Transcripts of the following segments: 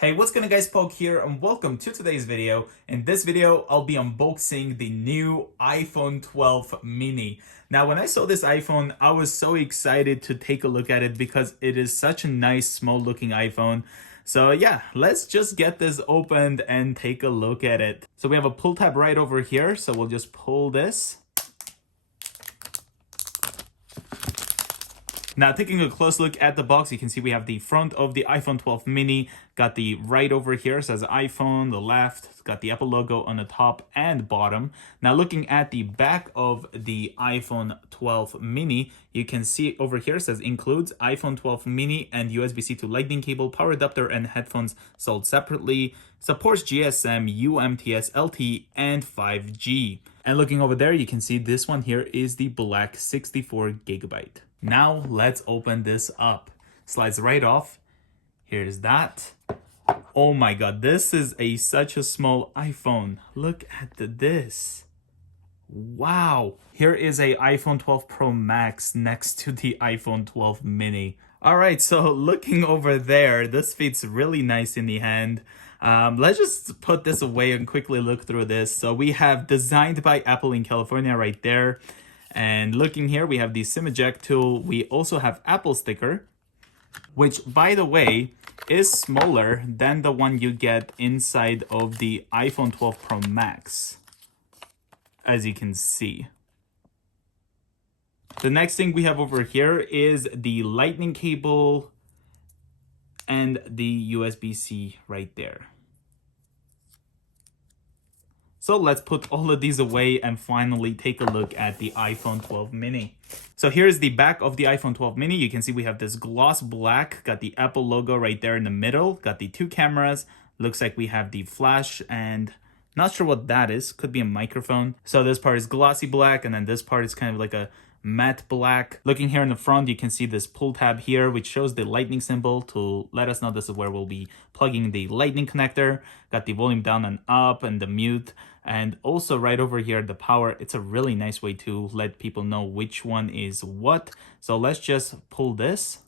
Hey, what's going on guys, Pog here and welcome to today's video. In this video, I'll be unboxing the new iPhone 12 mini. Now, when I saw this iPhone, I was so excited to take a look at it because it is such a nice, small looking iPhone. So yeah, let's just get this opened and take a look at it. So we have a pull tab right over here, so we'll just pull this. Now, taking a close look at the box, you can see we have the front of the iPhone 12 mini, got the right over here, says iPhone, the left, it's got the Apple logo on the top and bottom. Now, looking at the back of the iPhone 12 mini, you can see over here, says includes iPhone 12 mini and USB-C to Lightning cable, power adapter, and headphones sold separately, supports GSM, UMTS, LTE, and 5G. And looking over there, you can see this one here is the black 64GB. Now let's open this up. Slides right off. Here's that. Oh my god, this is such a small iPhone. Look at this. Wow. Here is a iPhone 12 Pro Max next to the iPhone 12 mini. Alright, so looking over there, this fits really nice in the hand. Let's just put this away and quickly look through this. So we have designed by Apple in California right there. And looking here, we have the SIM eject tool. We also have Apple sticker, which, by the way, is smaller than the one you get inside of the iPhone 12 Pro Max, as you can see. The next thing we have over here is the Lightning cable and the USB-C right there. So let's put all of these away and finally take a look at the iPhone 12 mini. So here's the back of the iPhone 12 mini. You can see we have this gloss black, got the Apple logo right there in the middle, got the two cameras. Looks like we have the flash and not sure what that is. Could be a microphone. So this part is glossy black and then this part is kind of like a matte black. Looking here in the front, you can see this pull tab here, which shows the lightning symbol to let us know this is where we'll be plugging the lightning connector. Got the volume down and up and the mute. And also right over here, the power. It's a really nice way to let people know which one is what. So let's just pull this.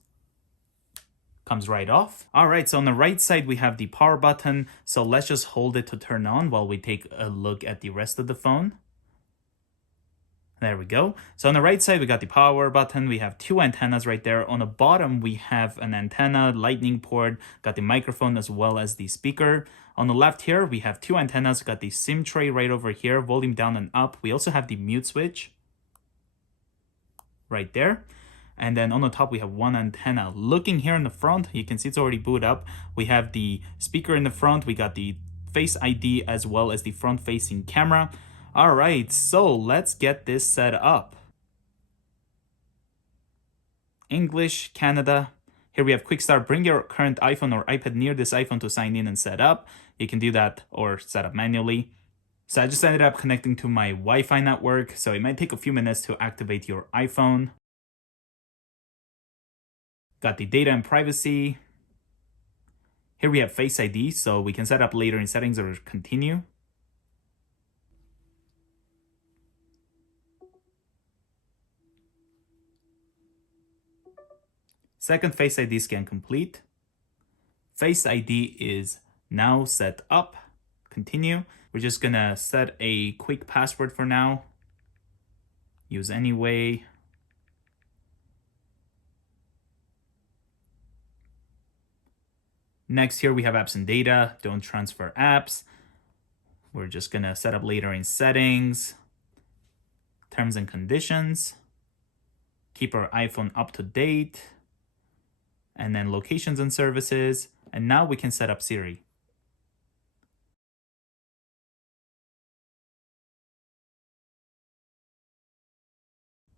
Comes right off. All right, so on the right side, we have the power button. So let's just hold it to turn on while we take a look at the rest of the phone. There we go. So on the right side, we got the power button. We have two antennas right there. On the bottom, we have an antenna, lightning port, got the microphone as well as the speaker. On the left here, we have two antennas, got the SIM tray right over here, volume down and up. We also have the mute switch right there. And then on the top, we have one antenna. Looking here in the front, you can see it's already booted up. We have the speaker in the front. We got the Face ID as well as the front-facing camera. All right, so let's get this set up. English, Canada. Here we have Quick Start. Bring your current iPhone or iPad near this iPhone to sign in and set up. You can do that or set up manually. So I just ended up connecting to my Wi-Fi network, so it might take a few minutes to activate your iPhone. Got the data and privacy. Here we have Face ID, so we can set up later in settings or continue. Second Face ID scan complete. Face ID is now set up. Continue. We're just gonna set a quick password for now. Use anyway. Next here we have apps and data. Don't transfer apps. We're just gonna set up later in settings. Terms and conditions. Keep our iPhone up to date. And then locations and services. And now we can set up Siri.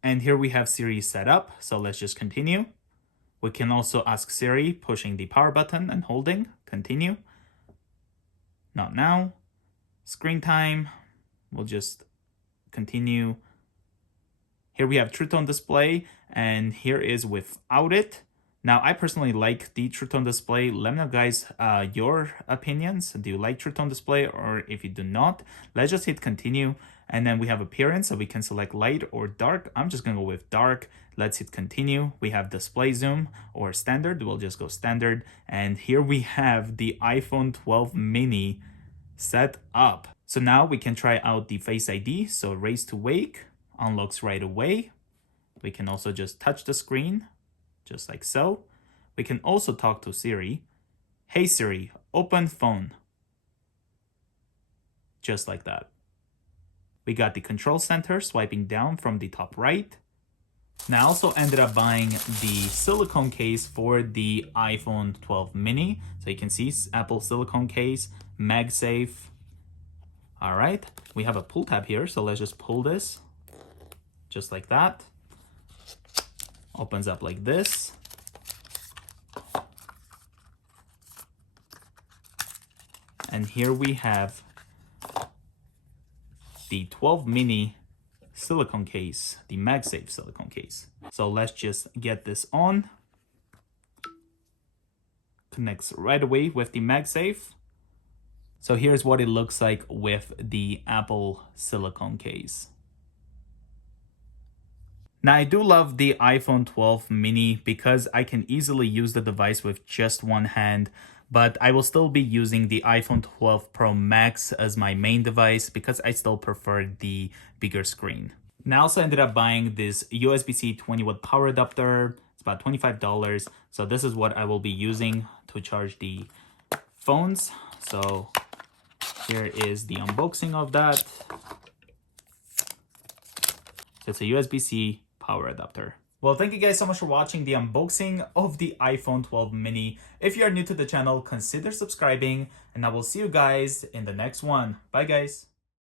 And here we have Siri set up. So let's just continue. We can also ask Siri, pushing the power button and holding. Continue. Not now. Screen time. We'll just continue. Here we have True Tone display. And here is without it. Now, I personally like the True Tone display. Let me know, guys, your opinions. Do you like True Tone display? Or if you do not, let's just hit continue. And then we have appearance, so we can select light or dark. I'm just gonna go with dark. Let's hit continue. We have display zoom or standard. We'll just go standard. And here we have the iPhone 12 mini set up. So now we can try out the Face ID. So raise to wake, unlocks right away. We can also just touch the screen, just like so. We can also talk to Siri. Hey Siri, open phone. Just like that. We got the control center swiping down from the top right. Now I also ended up buying the silicone case for the iPhone 12 mini. So you can see Apple silicone case, MagSafe. All right, we have a pull tab here. So let's just pull this just like that. Opens up like this. And here we have the 12 mini silicone case, the MagSafe silicone case. So let's just get this on. Connects right away with the MagSafe. So here's what it looks like with the Apple silicone case. Now, I do love the iPhone 12 mini because I can easily use the device with just one hand, but I will still be using the iPhone 12 Pro Max as my main device because I still prefer the bigger screen. Now, I also ended up buying this USB-C 20-watt power adapter. It's about $25. So this is what I will be using to charge the phones. So here is the unboxing of that. So it's a USB-C power adapter. Well, thank you guys so much for watching the unboxing of the iPhone 12 mini. If you are new to the channel, consider subscribing, and I will see you guys in the next one. Bye, guys.